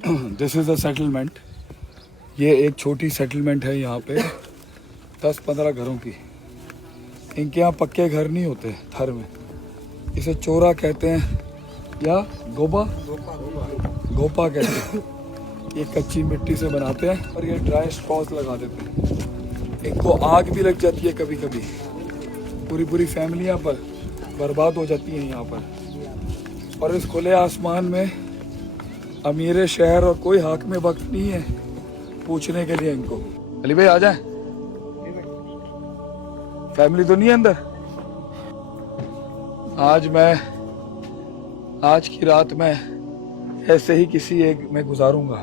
This is a settlement. ये एक छोटी सेटलमेंट है यहाँ पे 10-15 घरों की। इनके यहाँ पक्के घर नहीं होते थर में, इसे चोरा कहते हैं या गोपा गोपा कहते हैं। ये कच्ची मिट्टी से बनाते हैं और ये ड्राई स्ट्रॉस लगा देते हैं। इनको आग भी लग जाती है कभी कभी, पूरी पूरी फैमिलियाँ पर बर्बाद हो जाती हैं यहाँ पर। और इस खुले आसमान में अमीर शहर और कोई हाक में वक्त नहीं है पूछने के लिए इनको। अली भाई आ जाए, फैमिली तो नहीं है अंदर। आज की रात मैं ऐसे ही किसी एक में गुजारूंगा।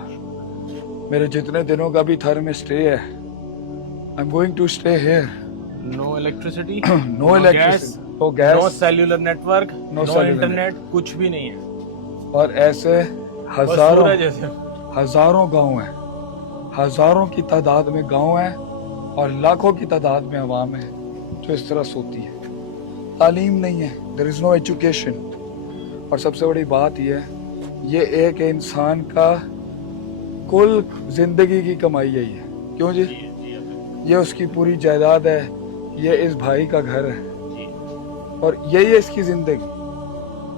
मेरे जितने दिनों का भी थर में स्टे है, I am going to stay here. No electricity, no electricity, no gas, no cellular network, no cellular internet, कुछ भी नहीं है। और ऐसे हजारों गांव हैं, हजारों की तादाद में गांव हैं और लाखों की तादाद में अवाम है जो इस तरह सोती है। तालीम नहीं है, देयर इज नो एजुकेशन। और सबसे बड़ी बात ये एक इंसान का कुल जिंदगी की कमाई है ये। क्यों जी? ये उसकी पूरी जायदाद है, ये इस भाई का घर है और यही है इसकी जिंदगी,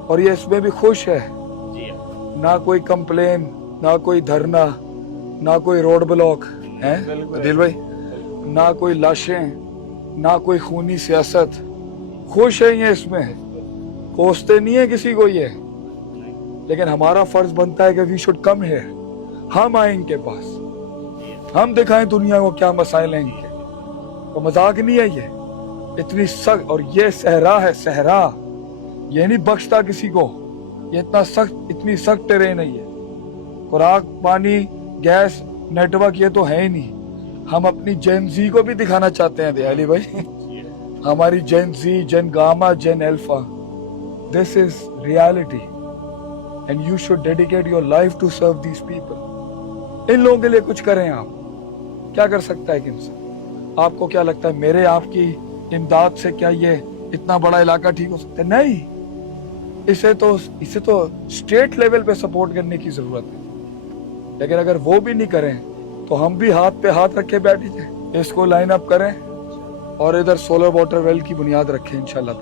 और ये इसमें भी खुश है। ना कोई कंप्लेन, ना कोई धरना, ना कोई रोड ब्लॉक है दिल भाई, ना कोई लाशें, ना कोई खूनी सियासत। खुश है ये इसमें, कोसते नहीं है किसी को ये। लेकिन हमारा फर्ज बनता है कि वी शुड कम हियर। हम आए इनके पास, हम दिखाएं दुनिया को क्या मसाइल हैं इनके। तो मजाक नहीं है ये, इतनी सख्त। और ये सहरा है, सहरा, ये नहीं बख्शता किसी को। ये इतनी सख्त टेरेन है ये। खुराक, पानी, गैस, नेटवर्क ये तो है ही नहीं। हम अपनी जेन जी को भी दिखाना चाहते हैं दयाली भाई। हमारी gen Z, gen gamma, gen alpha, this is reality and you should dedicate your life to serve these people. इन लोगों के लिए कुछ करें आप। क्या कर सकता है इंसान? आपको क्या लगता है मेरे आपकी इमदाद से क्या ये इतना बड़ा इलाका ठीक हो सकता है? नहीं, इसे तो स्टेट लेवल पे सपोर्ट करने की जरूरत है। लेकिन अगर वो भी नहीं करें तो हम भी हाथ पे हाथ रखे बैठे थे। इसको लाइन अप करें और इधर सोलर वाटर वेल की बुनियाद रखें इंशाल्लाह।